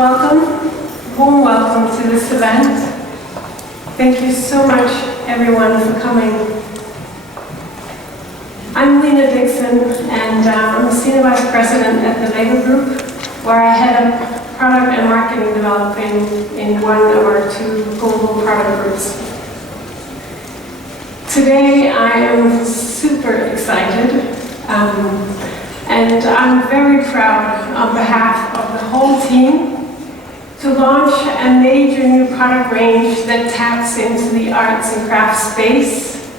Welcome, warm welcome to this event. Thank you so much, everyone, for coming. I'm Lena Dixon, and I'm the Senior Vice President at the Labor Group, where I head up product and marketing development in one of our two global product groups. Today, I am super excited, and I'm very proud on behalf of the whole team to launch a major new product range that taps into the arts and crafts space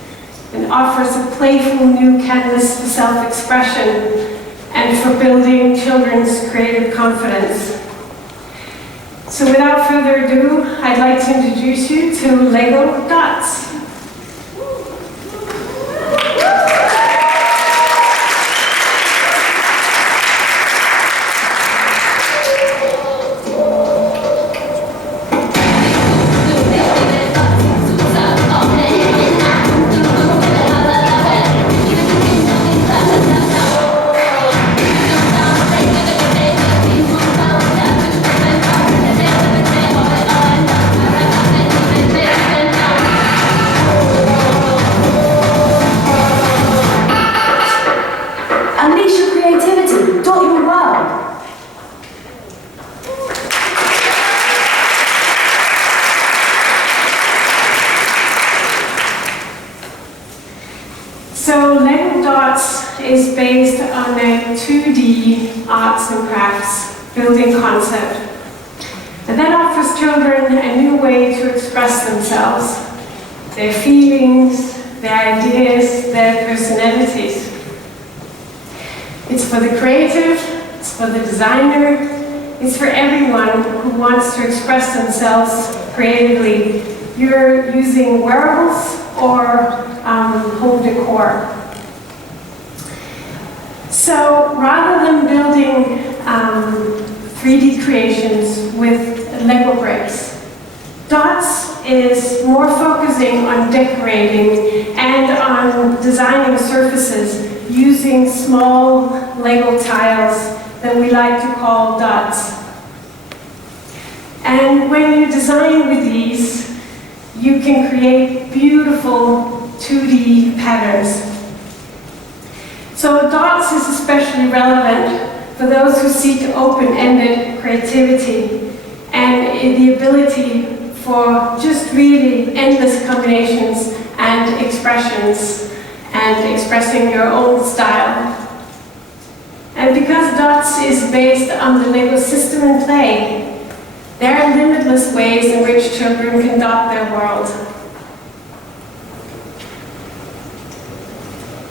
and offers a playful new canvas for self-expression and for building children's creative confidence. So without further ado, I'd like to introduce you to Lego Dots. So Lego Dots is based on a 2D arts and crafts building concept. And that offers children a new way to express themselves, their feelings, their ideas, their personalities. It's for the creative, it's for the designer, it's for everyone who wants to express themselves creatively. You're using wearables or home decor. So rather than building 3D creations with Lego bricks, Dots is more focusing on decorating and on designing surfaces using small Lego tiles that we like to call dots. And when you design with these, you can create beautiful 2D patterns. So Dots is especially relevant for those who seek open-ended creativity and the ability for just really endless combinations and expressions and expressing your own style. And because Dots is based on the Lego system and play, there are limitless ways in which children can dot their world.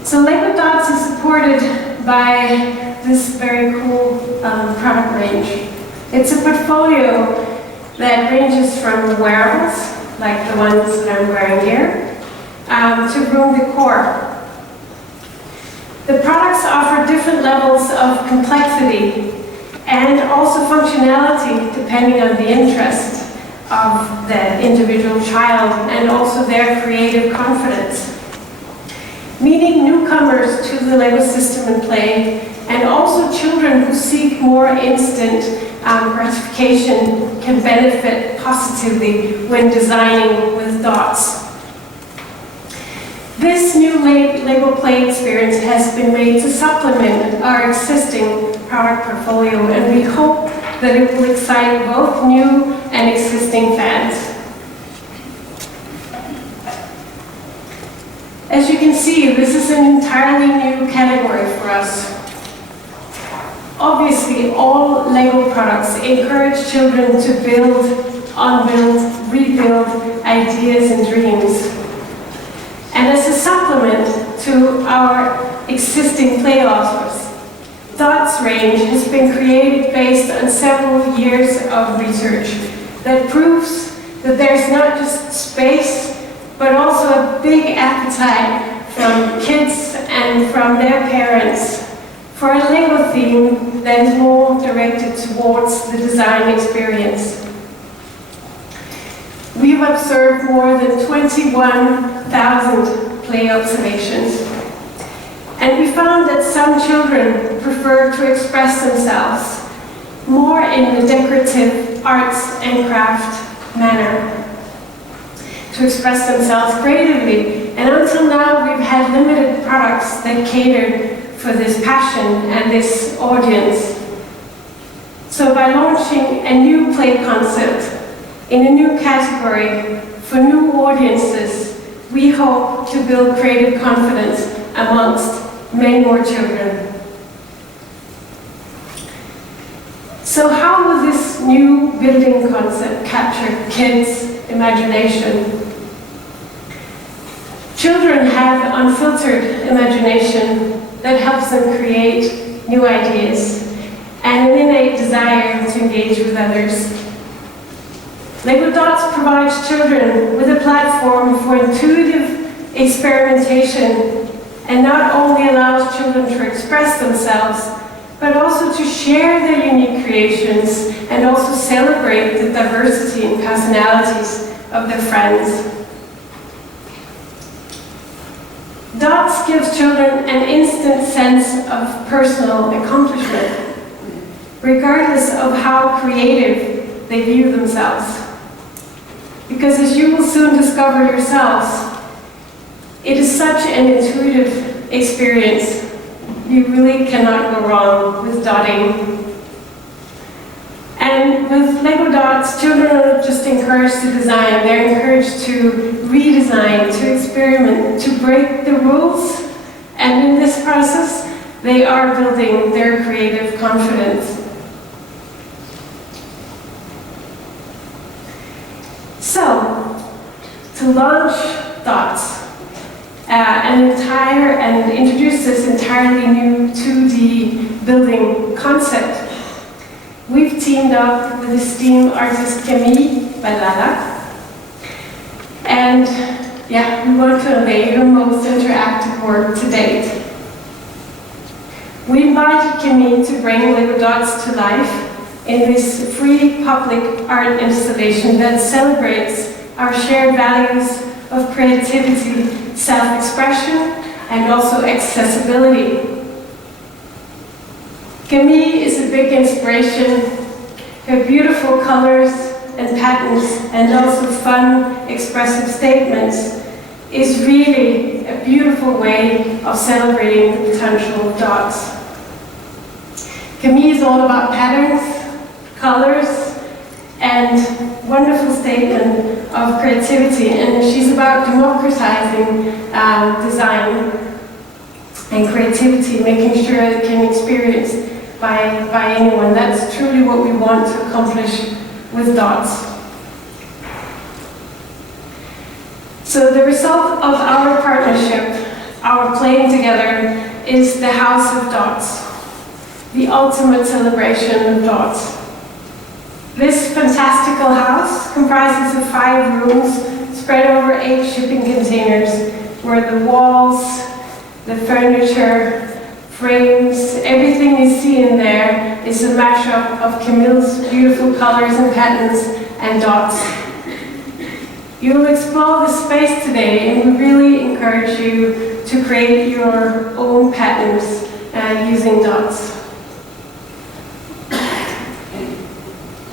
So Lego Dots is supported by this very cool product range. It's a portfolio that ranges from wearables, like the ones that I'm wearing here, to room decor. The products offer different levels of complexity and also functionality depending on the interest of the individual child and also their creative confidence. Meeting newcomers to the Lego system and play, and also children who seek more instant gratification can benefit positively when designing with Dots. This new Lego play experience has been made to supplement our existing product portfolio, and we hope that it will excite both new and existing fans. As you can see, this is an entirely new category for us. Obviously, all Lego products encourage children to build, unbuild, rebuild ideas and dreams. And as a supplement to our existing play offers, Dots range has been created based on several years of research that proves that there's not just space, but also a big appetite from kids and from their parents for a Lego theme that is more directed towards the design experience. We've observed more than 21,000 play observations, and we found that some children prefer to express themselves more in the decorative arts and craft manner, to express themselves creatively. And until now, we've had limited products that catered for this passion and this audience. So by launching a new play concept in a new category for new audiences, we hope to build creative confidence amongst many more children. So how will this new building concept capture kids' imagination? Children have unfiltered imagination that helps them create new ideas and an innate desire to engage with others. Lego Dots provides children with a platform for intuitive experimentation and not only allows children to express themselves, but also to share their unique creations and also celebrate the diversity and personalities of their friends. Dots gives children an instant sense of personal accomplishment, regardless of how creative they view themselves. Because as you will soon discover yourselves, it is such an intuitive experience. You really cannot go wrong with dotting. And with Lego Dots, children are not just encouraged to design, they're encouraged to redesign, to experiment, to break the rules. And in this process, they are building their creative confidence. So, to launch Dots, and introduce this entirely new 2D building concept, we've teamed up with esteemed artist Camille Walala. And yeah, we want to unveil her most interactive work to date. We invited Camille to bring Lego Dots to life in this free public art installation that celebrates our shared values of creativity, self-expression, and also accessibility. Camille is a big inspiration. Her beautiful colors and patterns, and also fun, expressive statements, is really a beautiful way of celebrating the potential of dots. Camille is all about patterns, colors, and wonderful statement of creativity, and she's about democratizing design and creativity, making sure it can be experienced by anyone. That's truly what we want to accomplish with Dots. So the result of our partnership, our playing together, is the House of Dots, the ultimate celebration of Dots. This fantastical house comprises of 5 rooms spread over 8 shipping containers, where the walls, the furniture, frames, everything you see in there is a mashup of Camille's beautiful colors and patterns and dots. You will explore the space today, and we really encourage you to create your own patterns using dots.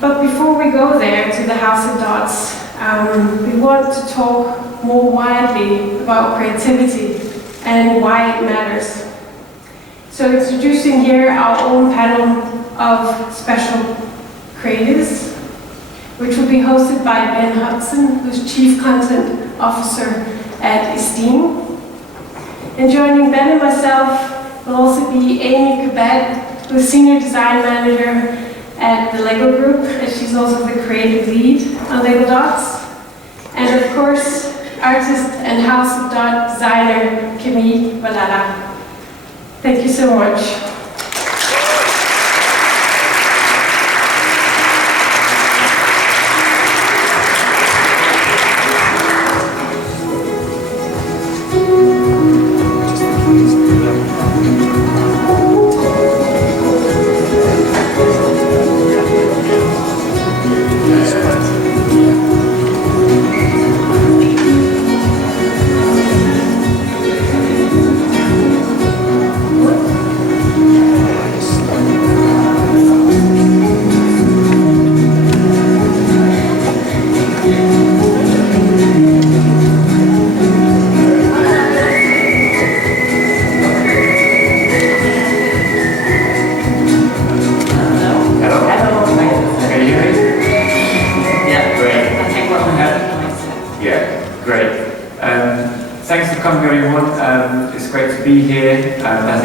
But before we go there to the House of Dots, we want to talk more widely about creativity and why it matters. So introducing here our own panel of special creators, which will be hosted by Ben Hudson, who's Chief Content Officer at Esteem. And joining Ben and myself will also be Amy Cabet, who's Senior Design Manager at the Lego Group, and she's also the creative lead on Lego Dots. And of course, artist and House of Dot designer Camille Walala. Thank you so much.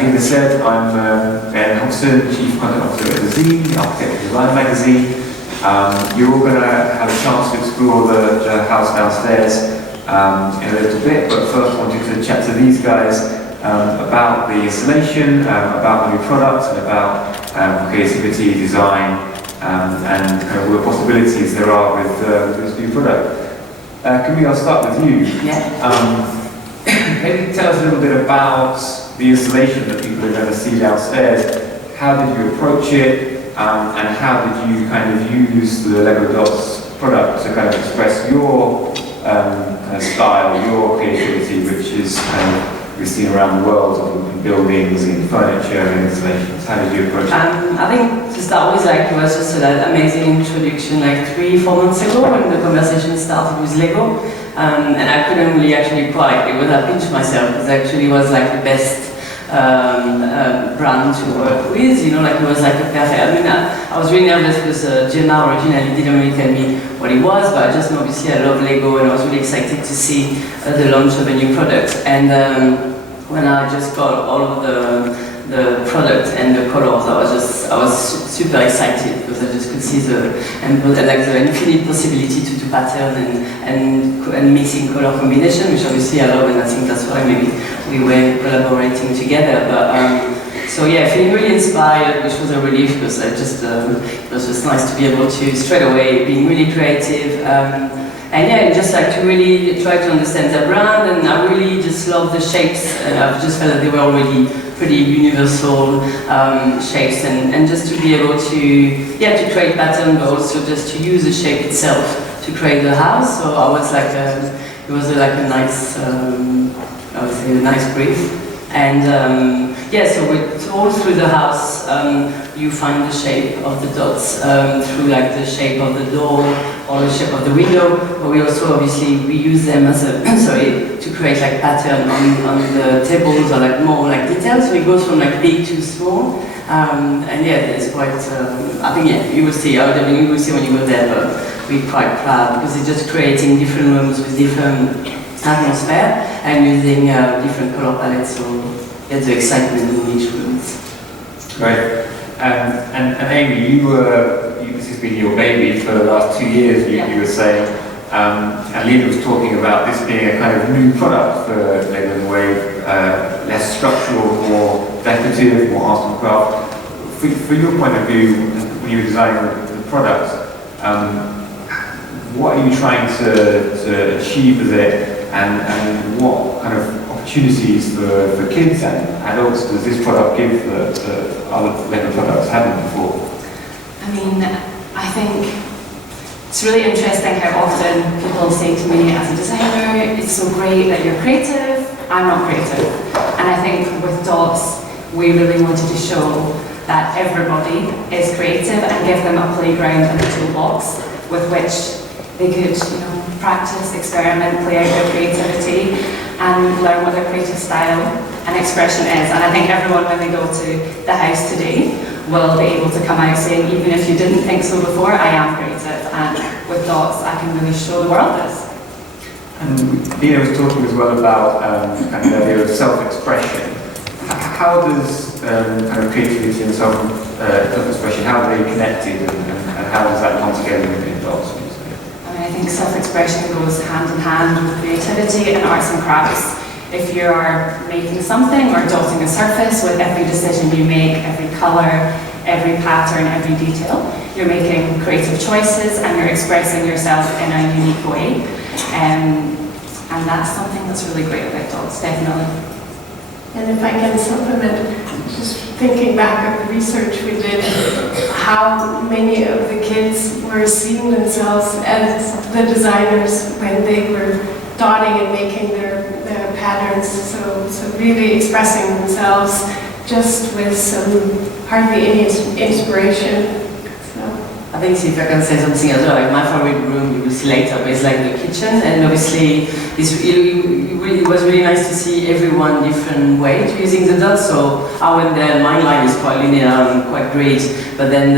Eva said, I'm Ben Hobson, Chief Content Officer at the Zine, the Architectural Design magazine. You're all going to have a chance to explore the house downstairs in a little bit, but first I wanted to chat to these guys about the installation, about the new products, and about creativity, design, and kind of what possibilities there are with this new product. Camille, I'll start with you. Yeah. Maybe tell us a little bit about the installation that people are going to see downstairs. How did you approach it, and how did you kind of use the Lego Dots product to kind of express your kind of style, your creativity, which is kind of we've seen around the world in buildings, in furniture, and installations. How did you approach it? I think to start with, like, it was just an amazing introduction, like 3-4 months ago when the conversation started with Lego, and I couldn't really actually cry. It was I pinched myself because actually it was like the best brand to work with. You know, like it was like a perfect. I mean, I was really nervous because Gemma originally didn't really tell me what it was, but I just know obviously I love Lego and I was really excited to see the launch of a new product. And when I just got all of the product and the colors, I was super excited because I just could see the infinite possibility to do pattern and mixing color combination, which obviously I love, and I think that's why maybe we were collaborating together. But so yeah, feeling really inspired, which was a relief because it was just nice to be able to straight away being really creative. And yeah, just like to really try to understand the brand, and I really just love the shapes, and I've just felt that they were already pretty universal shapes, and just to be able to create pattern, but also just to use the shape itself to create the house. So I was like, it was like a nice, I would say a nice brief. And yeah, so all through the house, you find the shape of the dots through like the shape of the door or the shape of the window. But we also obviously we use them as a to create like pattern on the tables or like more like details. So it goes from like big to small. And yeah, it's quite. I think yeah, you will see. I mean, you will see when you go there. But we're quite proud because it's just creating different rooms with different atmosphere and using different color palettes, so get the excitement in each room. Right. And Amy, this has been your baby for the last 2 years, you were saying, and Lena was talking about this being a kind of new product for Lego in a way, less structural, more decorative, more arts and craft. For your point of view, when you were designing the product, what are you trying to achieve with it? And what kind of opportunities for kids and adults does this product give that other Lego products haven't before? I mean, I think it's really interesting how often people say to me as a designer, it's so great that you're creative, I'm not creative. And I think with Dots, we really wanted to show that everybody is creative and give them a playground and a toolbox with which they could, practice, experiment, play out their creativity, and learn what their creative style and expression is. And I think everyone, when they go to the house today, will be able to come out saying, even if you didn't think so before, I am creative, and with Dots, I can really show the world this. And Lena was talking as well about kind of the idea of self-expression. How does kind of creativity and self-expression, how are they connected, and how does that come together in Dots? I think self-expression goes hand in hand with creativity and arts and crafts. If you're making something or dotting a surface, with every decision you make, every colour, every pattern, every detail, you're making creative choices and you're expressing yourself in a unique way. And that's something that's really great about dots, definitely. And if I can supplement, just thinking back at the research we did, how many of the kids were seeing themselves as the designers when they were dotting and making their patterns, so really expressing themselves just with hardly any inspiration. So I think if I can say something as well, like my favorite room you will see later, but it's like the kitchen, and obviously it was really nice to see everyone different way to using the dots. So I went there, my line is quite linear and quite great, but then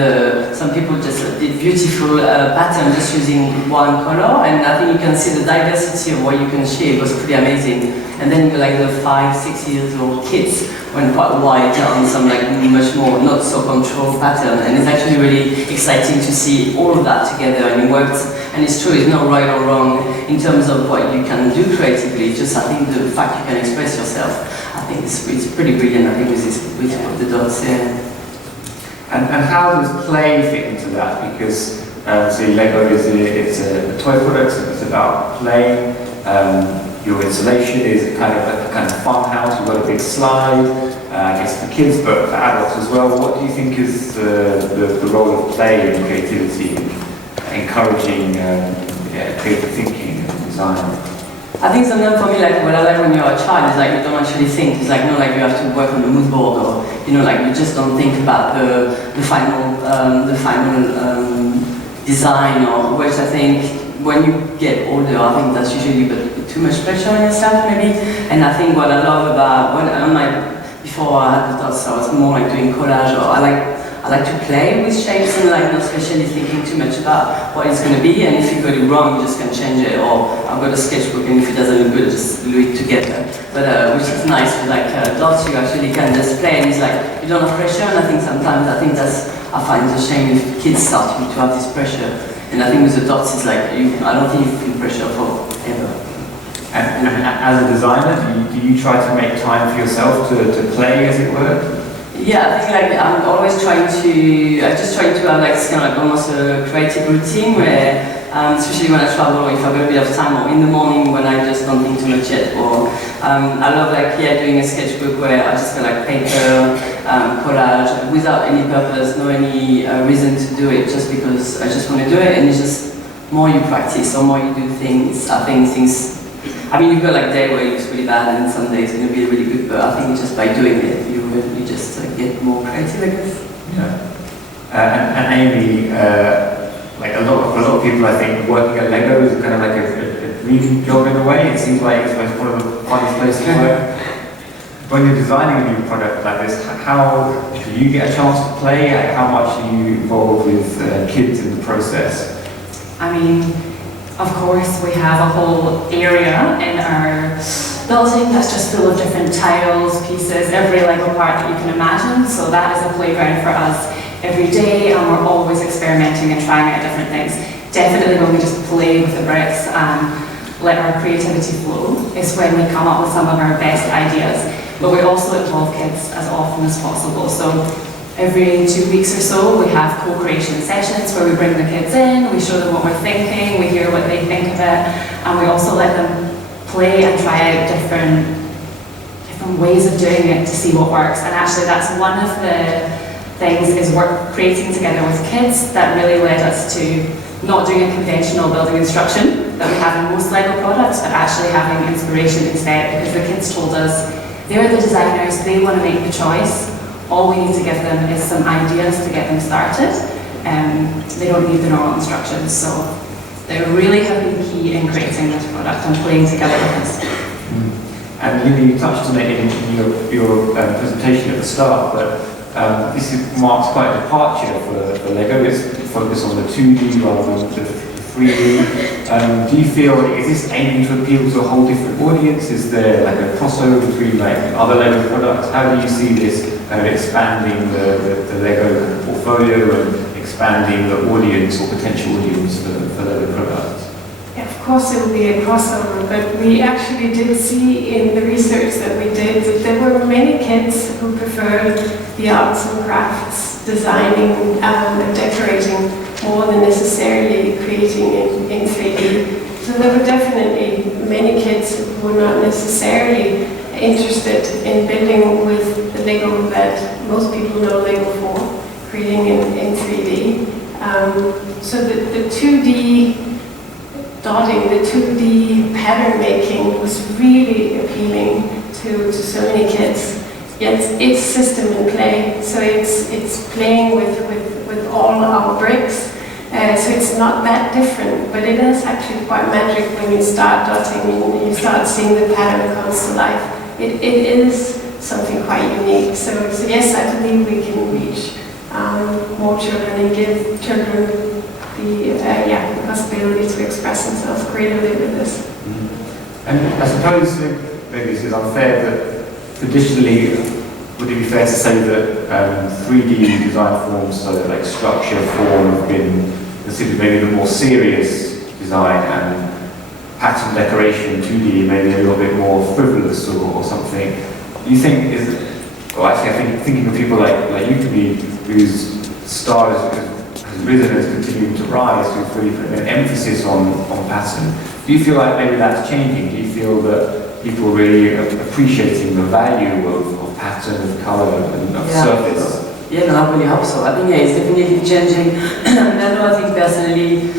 some people just did beautiful pattern just using one color, and I think you can see the diversity of what you can shape was pretty amazing. And then like the 5-6 years old kids went quite wide on some like much more not so controlled pattern, and it's actually really exciting to see all of that together, and it worked. And it's true, it's not right or wrong in terms of what you can do creatively, just I think the fact you can express yourself, I think it's pretty brilliant, I think with the dots, yeah. And how does play fit into that? Because see, Lego it's a toy product, so it's about play. Your installation is kind of a fun house. You've got a big slide, I guess for kids, but for adults as well. What do you think is the role of play in creativity, encouraging creative thinking and design? I think sometimes for me, like what I like when you're a child is like you don't actually think. It's like not like you have to work on the mood board, or like you just don't think about the final design, or which I think when you get older, I think that's usually a bit too much pressure on yourself maybe. And I think what I love about before I had the dots, I was more like doing collage, or I like to play with shapes and like not especially thinking too much about what it's going to be, and if you got it wrong, you just can change it, or I've got a sketchbook and if it doesn't look good, just glue it together. But which is nice with like dots, you actually can just play, and it's like you don't have pressure, and I think sometimes I find it a shame if kids start to have this pressure, and I think with the dots it's like, I don't think you feel pressure forever. And as a designer, do you try to make time for yourself to play, as it were? Yeah, I think like I'm always I just try to have like this kind of like almost a creative routine where, especially when I travel, or if I've got a bit of time, or in the morning when I just don't think too much yet, or I love like doing a sketchbook where I just got like paper, collage, without any purpose, no any reason to do it, just because I just want to do it, and it's just more you practice, or more you do things, I think you've got like a day where it looks really bad, and some days it's going to be really good, but I think just by doing it, you just get more creative, I guess. Yeah. And Amy, like a lot of people, I think, working at Lego is kind of like a dream job in a way. It seems like it's one of the funnest places to work. When you're designing a new product like this, how do you get a chance to play? How much are you involved with kids in the process? I mean, of course, we have a whole area in our building that's just full of different tiles, pieces, every Lego part that you can imagine. So that is a playground for us every day, and we're always experimenting and trying out different things. Definitely when we just play with the bricks and let our creativity flow is when we come up with some of our best ideas. But we also involve kids as often as possible. So every 2 weeks or so, we have co-creation sessions where we bring the kids in, we show them what we're thinking, we hear what they think of it, and we also let them play and try out different ways of doing it to see what works. And actually that's one of the things is creating together with kids that really led us to not doing a conventional building instruction that we have in most Lego products, but actually having inspiration instead, because the kids told us they're the designers, they want to make the choice. All we need to give them is some ideas to get them started. They don't need the normal instructions, so they really have been key in creating this product and playing together with us. And Lily, you touched on it in your presentation at the start, but this marks quite a departure for Lego. It's focused on the 2D rather than the 3D. Do you feel, is this aiming to appeal to a whole different audience? Is there like a crossover between like other Lego products? How do you see this kind of expanding the Lego kind of portfolio and expanding the audience or potential audience for Lego products? Yeah, of course it will be a crossover, but we actually did see in the research that we did that there were many kids who preferred the arts and crafts, designing and decorating more than necessarily creating in 3D. So there were definitely many kids who were not necessarily interested in building with the Lego that most people know Lego for, creating in 3D. So the 2D dotting, the 2D pattern making was really appealing to so many kids. Yet it's system and play, so it's playing with all our bricks So it's not that different, but it is actually quite magic when you start dotting and you start seeing the pattern comes to life. It is something quite unique. So yes, I believe we can reach more children and give children the possibility to express themselves creatively with this. And I suppose maybe this is unfair, but traditionally, would it be fair to say that 3D design forms, so like structure, form, have been considered maybe the more serious design, and pattern decoration, 2D, maybe a little bit more frivolous or something? Do you think well, actually, I think thinking of people like you, Camille, whose star has risen, has continued to rise, who've really put an emphasis on pattern. Do you feel like maybe that's changing? Do you feel that people are really appreciating the value of pattern, of colour, and of surface? Yeah, no, I really hope so. I think it's definitely changing. I know, I think personally,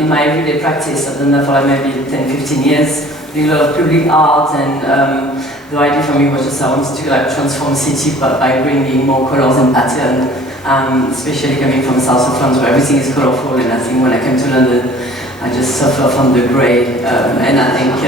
in my everyday practice, I've done that for like maybe 10, 15 years, doing a lot of public art, and the idea for me was just I wanted to like transform city by bringing more colours and pattern, especially coming from south of France where everything is colourful, and I think when I came to London, I just suffer from the grey, and I think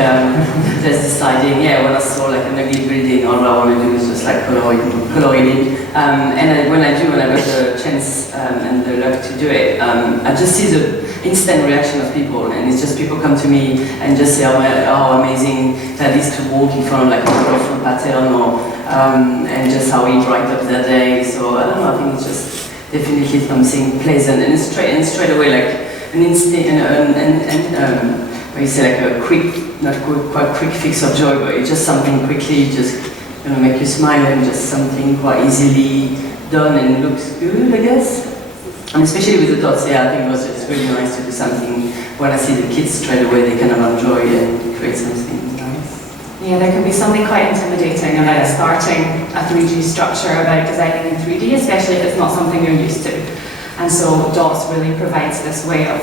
just deciding, when I saw like an ugly building, all I want to do is just like color it in. And when I got the chance and the luck to do it, I just see the instant reaction of people, and it's just people come to me and just say how amazing that is to walk in front of like a colorful pattern, or and just how it bright up their day. So I don't know, I think it's just definitely something pleasant, and it's straight away like an instant, what you say, like a quick, not quite quick fix of joy, but it's just something quickly, just make you smile, and just something quite easily done and looks good, I guess. And especially with the dots, I think it's really nice to do something when I see the kids straight away, they kind of enjoy and create something nice. Yeah, there can be something quite intimidating about starting a 3D structure, about designing in 3D, especially if it's not something you're used to. And so dots really provides this way of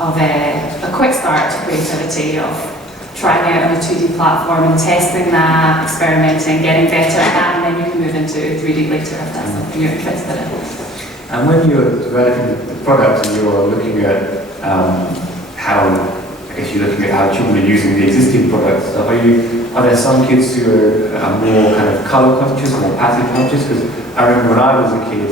a quick start to creativity, of trying out on a 2D platform and testing that, experimenting, getting better at that, and then you can move into 3D later if that's something you're interested in. And when you're developing the product and you're looking at how children are using the existing products, are there some kids who are more kind of colour conscious, more pattern conscious? Because I remember when I was a kid,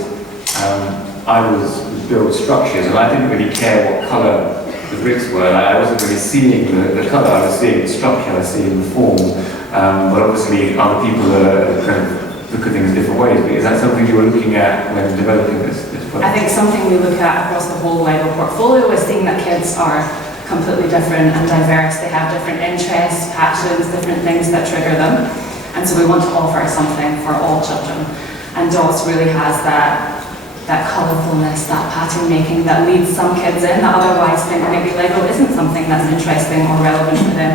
I was build structures, and I didn't really care what colour the bricks were. I wasn't really seeing the colour, I was seeing the structure, I was seeing the form. But obviously other people are kind of look at things different ways. But is that something you were looking at when developing this product? I think something we look at across the whole Lego portfolio is seeing that kids are completely different and diverse. They have different interests, passions, different things that trigger them. And so we want to offer something for all children. And Dots really has that colourfulness, that pattern making that leads some kids in that otherwise think maybe Lego isn't something that's interesting or relevant for them.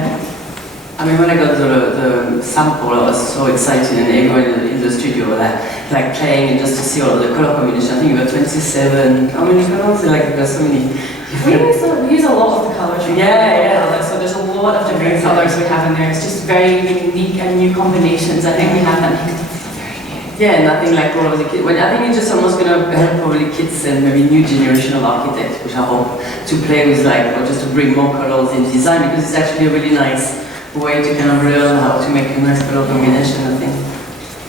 I mean, when I got the sample, I was so excited, and everyone in the studio were like playing, and just to see all the colour combination. I think we got 27, how many colours? Like, there's so many. We use a lot of the colours. So there's a lot of different colours we have in there. It's just very unique and new combinations. I think we have that. Yeah, nothing like all of the kids. Well, I think it's just almost going to help probably kids and maybe new generation of architects, which I hope to play with, like, or just to bring more colors in design, because it's actually a really nice way to kind of learn how to make a nice color combination, I think.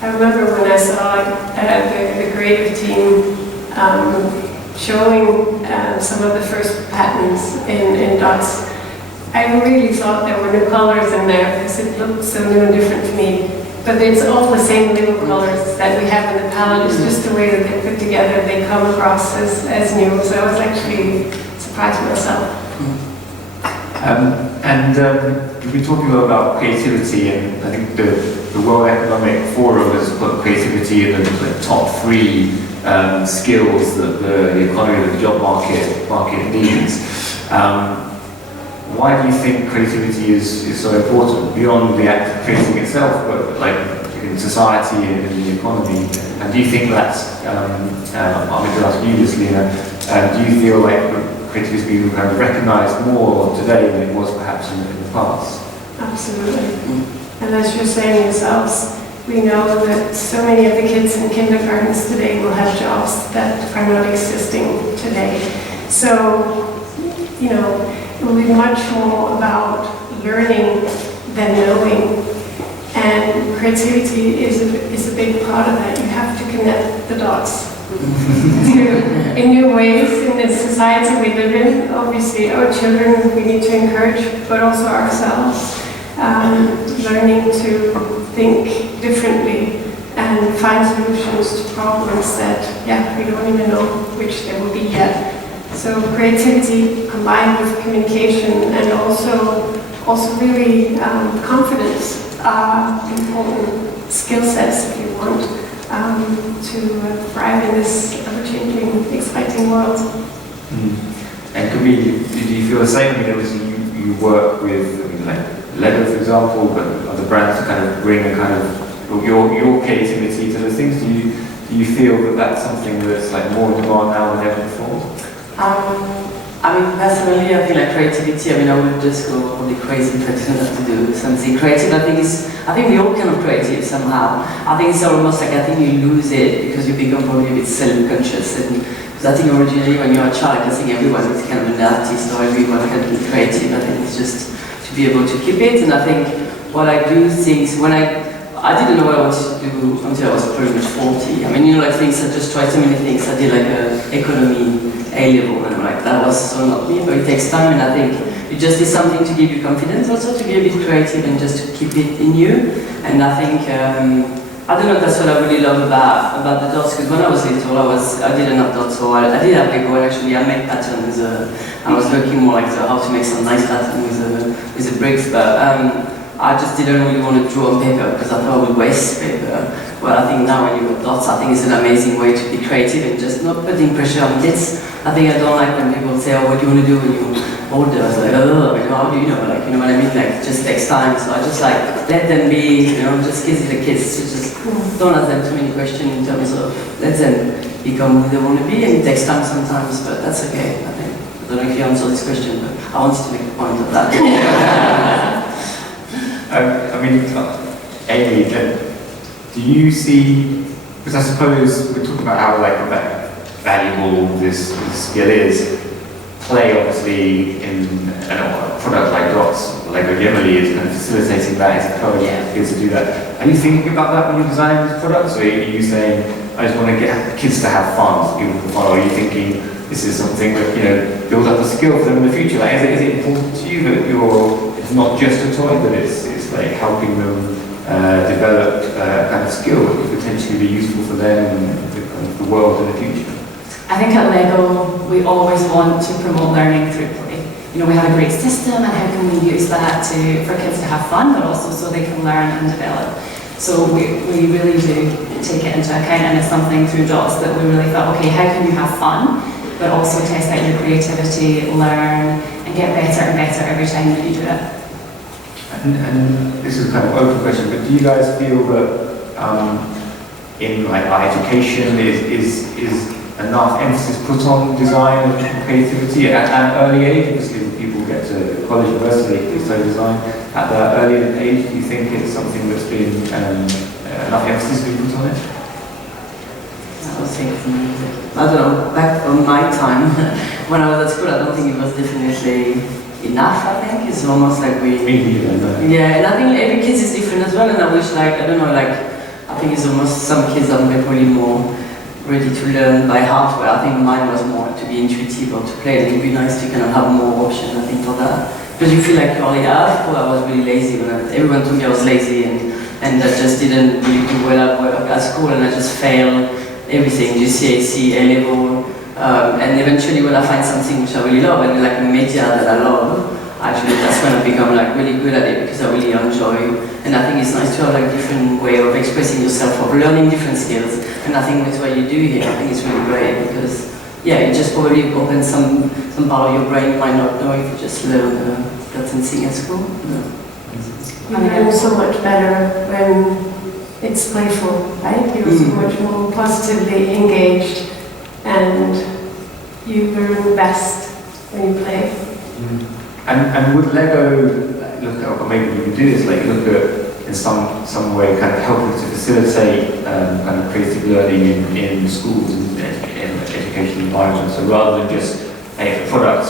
I remember when I saw the creative team showing some of the first patterns in Dots, I really thought there were new colors in there because it looked so new and different to me. But it's all the same little colors that we have in the palette. It's just the way that they're put together. They come across as new. So I was actually surprised myself. We've been talking a lot about creativity, and I think the World Economic Forum has put creativity in the top 3 skills that the economy and the job market needs. Why do you think creativity is so important, beyond the act of creating itself, but like in society and in the economy? And do you think that's, I'm going to ask you this, Lena, do you feel like creativity is being kind of recognised more today than it was perhaps in the past? Absolutely. And as you're saying yourselves, we know that so many of the kids in kindergartens today will have jobs that are not existing today. So, you know, it will be much more about learning than knowing. And creativity is a big part of that. You have to connect the dots in new ways in the society we live in. Obviously, our children we need to encourage, but also ourselves, learning to think differently and find solutions to problems that, we don't even know which they will be yet. So creativity combined with communication and also really confidence are important skill sets, if you want, to thrive in this ever-changing, exciting world. And Camille, do you feel the same? I mean, obviously you work with, like Lego, for example, but other brands to kind of bring a kind of your creativity to those things. Do you feel that that's something that's like more in demand now than ever before? I mean, personally, I feel like creativity, I would just go probably crazy if I didn't have to do something creative. I think we're all kind of creative somehow. I think it's almost like, I think you lose it because you become probably a bit self-conscious. And because I think originally when you're a child, I think everyone is kind of an artist or everyone can be creative. I think it's just to be able to keep it. And I think what I do things, when I didn't know what I wanted to do until I was pretty much 40. Like things, I just tried so many things. I did like economy, A-level, and like that was so not me, but it takes time, and I think you just need something to give you confidence, also to be a bit creative and just to keep it in you. And I think, I don't know, that's what I really love about the dots, because when I was little, I didn't have dots, so I did have Lego, and actually I made patterns. I was looking more like how to make some nice pattern with the bricks, but I just didn't really want to draw on paper because I thought I would waste paper. Well, I think now when you've got dots, I think it's an amazing way to be creative and just not putting pressure on kids. I think I don't like when people say, what do you want to do when you're older? I was like, how do you know? Like, you know what I mean? Like, it just takes time. So I just like, let them be, just kids are the kids. So just don't ask them too many questions in terms of, let them become who they want to be. And it takes time sometimes, but that's okay, I think. I don't know if you answered this question, but I wanted to make a point of that. Amy, do you see, because I suppose we're talking about how like valuable this skill is, play obviously in a product like Dots, Lego Emily is kind of facilitating that, is encouraging kids to do that. Are you thinking about that when you're designing these products, or are you saying, I just want to get kids to have fun, give them fun, or are you thinking this is something that, build up a skill for them in the future? Like, is it important to you that it's not just a toy, but it's like helping them develop a kind of skill that could potentially be useful for them and the world in the future? I think at LEGO, we always want to promote learning through play. We have a great system, and how can we use that for kids to have fun, but also so they can learn and develop. So we really do take it into account, and it's something through Dots that we really thought, okay, how can you have fun, but also test out your creativity, learn, and get better and better every time that you do it. And this is kind of an open question, but do you guys feel that in like our education is enough emphasis put on design and creativity at an early age? Obviously, when people get to college, university, they study design at that early age. Do you think it's something that's been enough emphasis being put on it? I don't know, back on my time, when I was at school, I don't think it was definitely enough. I think it's almost like and I think every kid is different as well, and I wish I think it's almost some kids are probably more ready to learn by heart, where I think mine was more to be intuitive or to play. It would be nice to kind of have more options, I think, for that. Because you feel like you already have. I was really lazy everyone told me I was lazy, and I just didn't really do well at school, and I just failed everything, GCSE, A-level, and eventually when I find something which I really love, and like media that I love, actually that's when I become like really good at it because I really enjoy. And I think it's nice to have like different way of expressing yourself, of learning different skills. And I think that's what you do here. I think it's really great because it just probably opens some part of your brain you might not know if you just learn certain thing at school. You learn so much better when it's playful, right? You're so much more positively engaged, and you learn best when you play. And would Lego look at, or maybe you can do this, like look at in some way kind of helping to facilitate kind of creative learning in schools and in educational environments, so rather than just a product,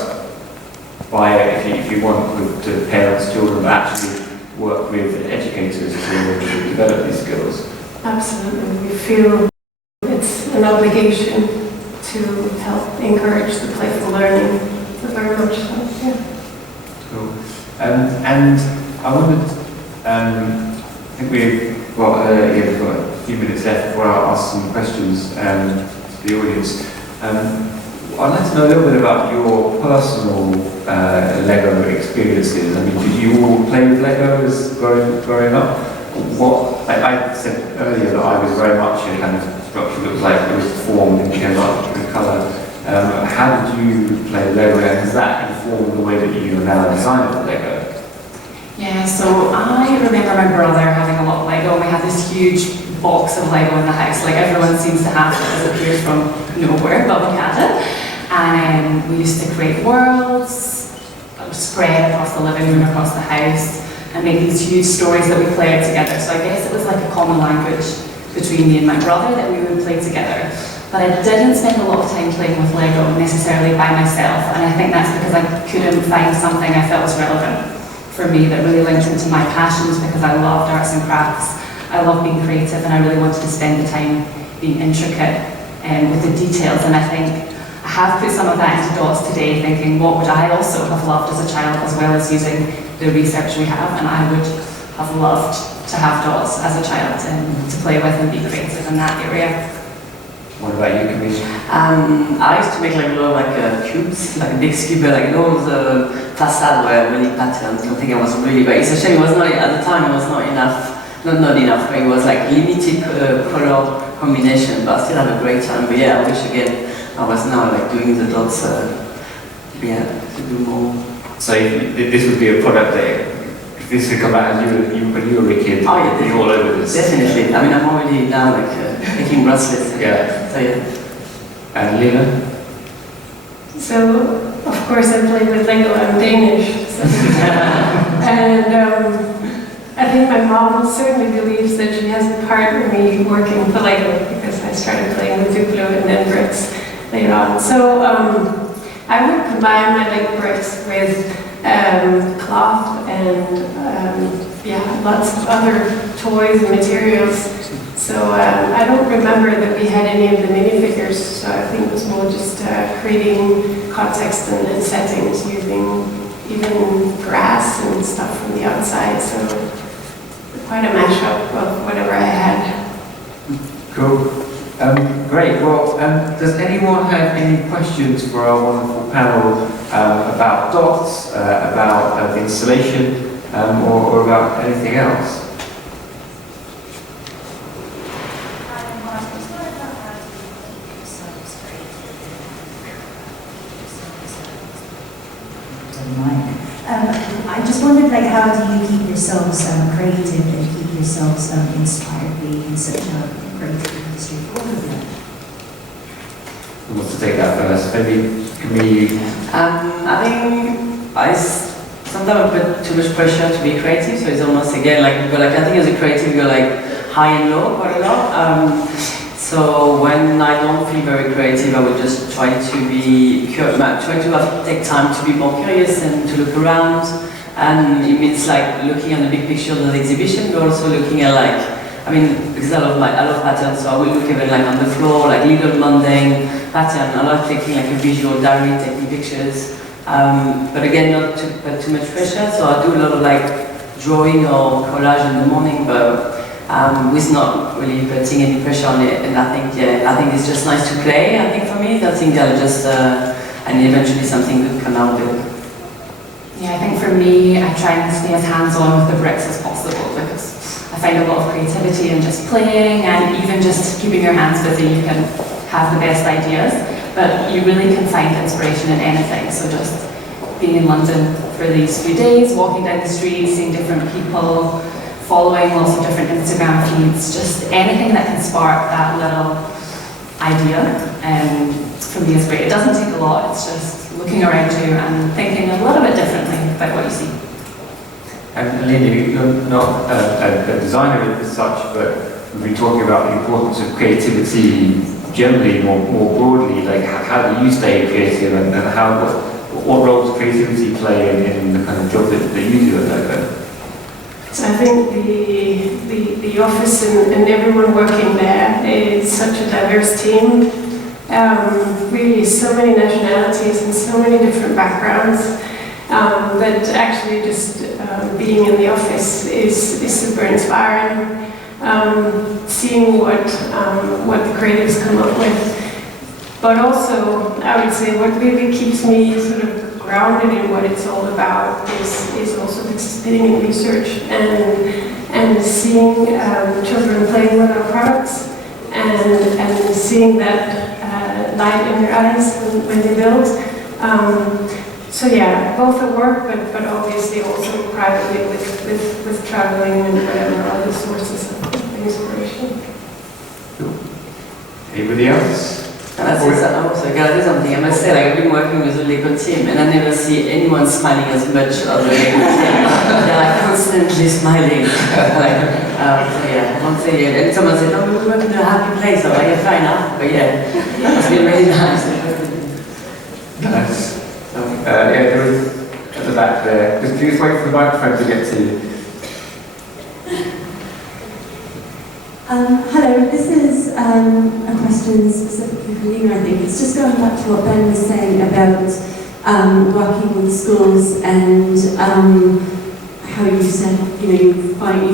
buy it if you want, to parents, children, but actually work with educators to develop these skills. Absolutely. We feel it's an obligation to help encourage the playful learning. So very much so, yeah. Cool. And I wondered, I think we've got a few minutes left before I ask some questions to the audience. I'd like to know a little bit about your personal Lego experiences. I mean, did you all play with Legos growing up? I said earlier that I was very much a kind of structure that was like it was formed and came up with colour. How did you play Lego, and has that informed the way that you are now designing Lego? Yeah, so I remember my brother having a lot of Lego, and we had this huge box of Lego in the house. Like everyone seems to have it, as it appears from nowhere, but we had it. And we used to create worlds, spread across the living room, across the house, and make these huge stories that we played together. So I guess it was like a common language between me and my brother that we would play together. But I didn't spend a lot of time playing with Lego necessarily by myself, and I think that's because I couldn't find something I felt was relevant for me that really linked into my passions, because I loved arts and crafts. I love being creative, and I really wanted to spend the time being intricate with the details. And I think I have put some of that into dots today, thinking what would I also have loved as a child, as well as using the research we have. And I would have loved to have dots as a child and to play with and be creative in that area. What about you, Camille? I used to make like little cubes, like a big scuba, like those facade were really patterns. I think I was really, but it's a shame it was not, at the time it was not enough. Not enough, it was like limited color combination, but I still have a great time. But yeah, I wish again I was now like doing the dots, to do more. So this would be a product that, if this had come out as when you were a kid, oh yeah, you're all over this. Definitely. I mean, I'm already now like making bracelets. Yeah. So yeah. And Lena? So, of course, I play with Lego. I'm Danish. So and I think my mom certainly believes that she has a part in me working for Lego, because I started playing with Duplo and then bricks later on. So I would combine my Lego bricks with cloth and lots of other toys and materials. So I don't remember that we had any of the minifigures, so I think it was more just creating context and settings using even grass and stuff from the outside. So quite a mashup of whatever I had. Cool. Great. Well, does anyone have any questions for our wonderful panel about dots, about the installation, or about anything else? I just wondered, like, how do you keep yourselves creative and keep yourselves inspired being in such a creative industry for all of them? Who wants to take that first? Maybe Camille? I think I sometimes put too much pressure to be creative, so it's almost again like, I think as a creative you're like high and low quite a lot. So when I don't feel very creative, I would just try to take time to be more curious and to look around. And it means like looking at the big picture of the exhibition, but also looking at because I love patterns, so I will look even like on the floor, like little mundane pattern. I love taking like a visual diary, taking pictures. But again, not to put too much pressure, so I do a lot of like drawing or collage in the morning, but with not really putting any pressure on it. And I think it's just nice to play. I think for me, I think I'll just and eventually something could come out of it. Yeah, I think for me, I try and stay as hands-on with the bricks as possible, because I find a lot of creativity in just playing, and even just keeping your hands busy, you can have the best ideas, but you really can find inspiration in anything. So just being in London for these few days, walking down the street, seeing different people, following lots of different Instagram feeds, just anything that can spark that little idea, for me is great. It doesn't take a lot, it's just looking around you and thinking a little bit differently about what you see. And Linda, you're not a designer as such, but we've been talking about the importance of creativity generally, more broadly. Like, how do you stay creative, and what role does creativity play in the kind of job that you do at Logo? So I think the office and everyone working there is such a diverse team. Really, so many nationalities and so many different backgrounds that actually just being in the office is super inspiring. Seeing what the creatives come up with, but also I would say what really keeps me sort of grounded in what it's all about is also participating in research and seeing children playing with our products and seeing that light in their eyes when they build. So yeah, both at work, but obviously also privately with traveling and whatever other sources of inspiration. Cool. Anybody else? That's also guys, something I must say, like I've been working with the Lego team and I never see anyone smiling as much as the Lego team. They're like constantly smiling. Once a year. And someone said, "No, we work in a happy place." I'm like, "Yeah, fair enough." But yeah, it's been really nice. Nice. There was at the back there. Just wait for the microphone to get to you. Hello, this is a question specifically for Lena, I think. It's just going back to what Ben was saying about working with schools and how you said, you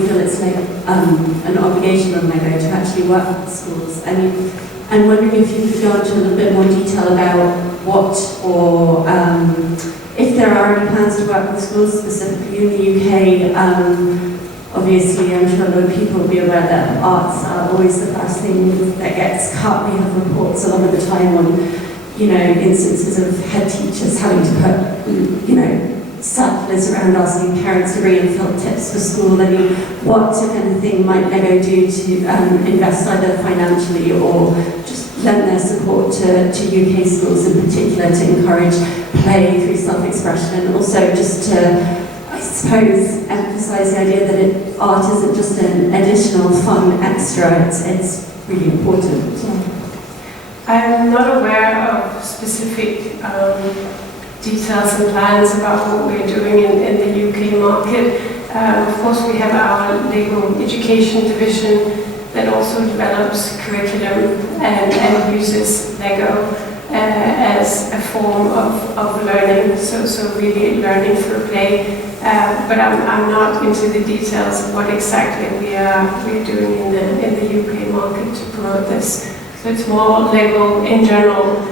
feel it's like an obligation on Lego to actually work with schools. I'm wondering if you could go into a little bit more detail about what or if there are any plans to work with schools specifically in the UK. Obviously, I'm sure a lot of people will be aware that arts are always the first thing that gets cut. We have reports a lot of the time on, instances of head teachers having to put, circulars around asking parents to reinfill tips for school. What kind of thing might Lego do to invest either financially or just lend their support to UK schools in particular to encourage play through self-expression, and also just to, I suppose, emphasise the idea that art isn't just an additional fun extra, it's really important. I'm not aware of specific details and plans about what we're doing in the UK market. Of course, we have our Lego Education division that also develops curriculum and uses Lego as a form of learning, so really learning through play. But I'm not into the details of what exactly we're doing in the UK market to promote this. So it's more Lego in general,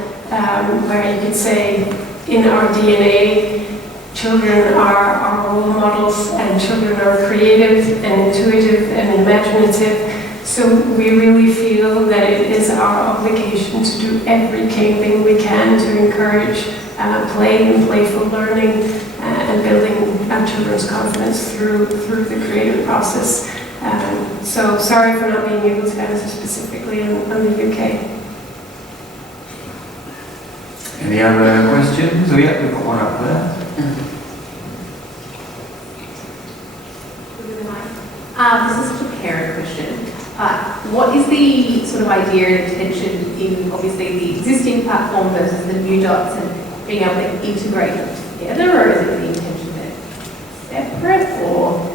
where you could say in our DNA, children are role models and children are creative and intuitive and imaginative. So we really feel that it is our obligation to do everything we can to encourage play and playful learning and building our children's confidence through the creative process. So sorry for not being able to answer specifically on the UK. Any other questions? Oh yeah, we've got one up there. This is a parent question. What is the sort of idea and intention in obviously the existing platform versus the new dots and being able to integrate them together, or is it the intention that separate, or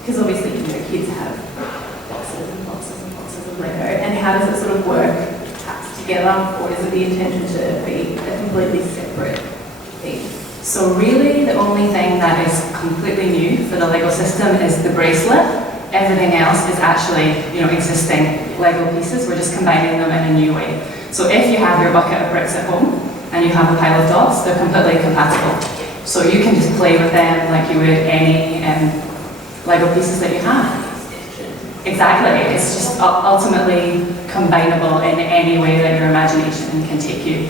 because obviously kids have boxes and boxes and boxes of Lego, and how does it sort of work together, or is it the intention to be a completely separate thing? So really the only thing that is completely new for the Lego system is the bracelet. Everything else is actually, existing Lego pieces. We're just combining them in a new way. So if you have your bucket of bricks at home and you have a pile of dots, they're completely compatible. So you can just play with them like you would any Lego pieces that you have. Exactly. It's just ultimately combinable in any way that your imagination can take you.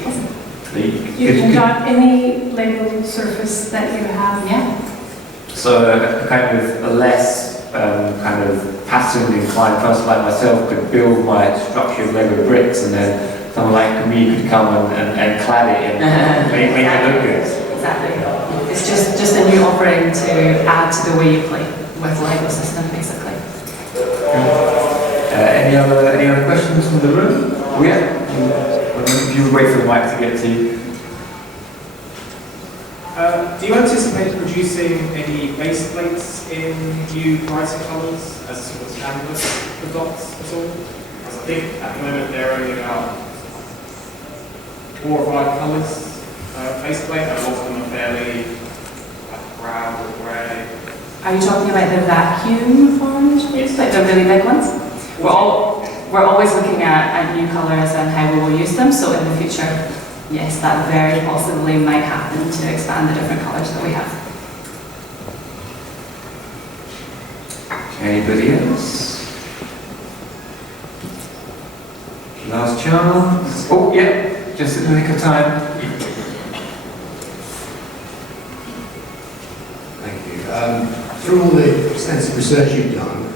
You can dot any Lego surface that you have. Yeah. So a kind of a less kind of pattern inclined person like myself could build my structure of Lego bricks, and then someone like Camille could come and clad it and make it look good. Exactly. It's just a new offering to add to the way you play with Lego system, basically. Any other questions from the room? Oh yeah. you wait for the mic to get to you. Do you anticipate producing any base plates in new brighter colours as a sort of canvas for dots at all? Because I think at the moment they're only about 4 or 5 colours base plate, and a lot of them are fairly like brown or grey. Are you talking about the vacuum formed base plate, the really big ones? We're always looking at new colours and how we will use them, so in the future, yes, that very possibly might happen to expand the different colours that we have. Anybody else? Last chance. Oh, yeah, just in the nick of time. Thank you. Through all the extensive research you've done,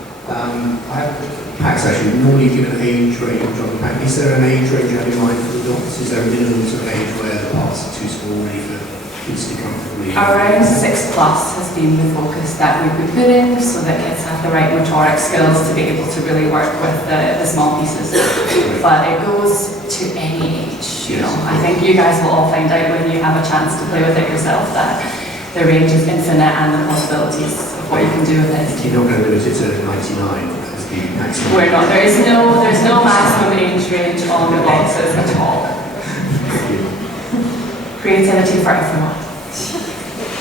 packs actually normally give an age range on the pack. Is there an age range you have in mind for the dots? Is there a minimum sort of age where the parts are too small really for kids to comfortably? Around 6+ has been the focus that we've been putting, so that kids have the right motoric skills to be able to really work with the small pieces. But it goes to any age, you know. I think you guys will all find out when you have a chance to play with it yourself that the range is infinite and the possibilities of what you can do with it. You're not going to limit it to 99 as the maximum? We're not. There's no maximum age range on the boxes at all. Creativity for everyone.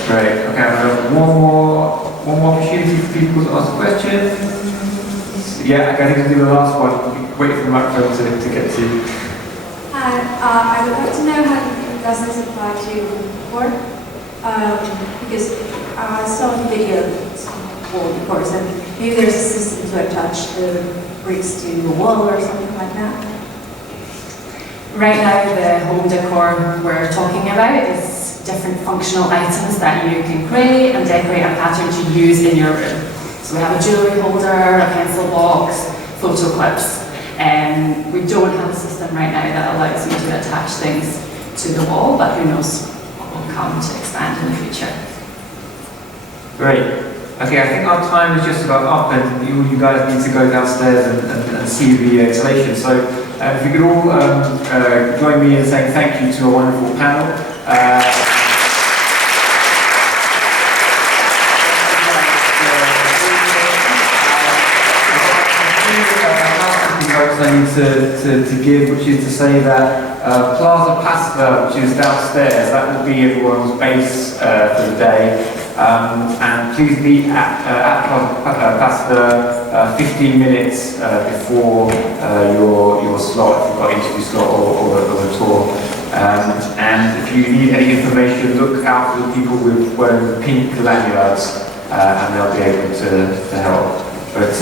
Great. Okay, I'm going to have one more opportunity for people to ask questions. Yeah, okay, I think I'll do the last one. Wait for the microphone to get to you. Hi, I would like to know how does this apply to work? Because I saw the video for the course, and maybe there's a system to attach the bricks to a wall or something like that. Right now, the home decor we're talking about is different functional items that you can create and decorate a pattern to use in your room. So we have a jewellery holder, a pencil box, photo clips. We don't have a system right now that allows you to attach things to the wall, but who knows what will come to expand in the future. Great. Okay, I think our time is just about up, and you guys need to go downstairs and see the installation. So if you could all join me in saying thank you to a wonderful panel. I need to give, which is to say that Plaza Pasta, which is downstairs, that will be everyone's base for the day. And please meet at Plaza Pasta 15 minutes before your slot, if you've got an interview slot or a tour. And if you need any information, look out for the people with wearing pink lanyards, and they'll be able to help. But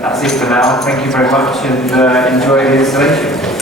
that's it for now. Thank you very much, and enjoy the installation.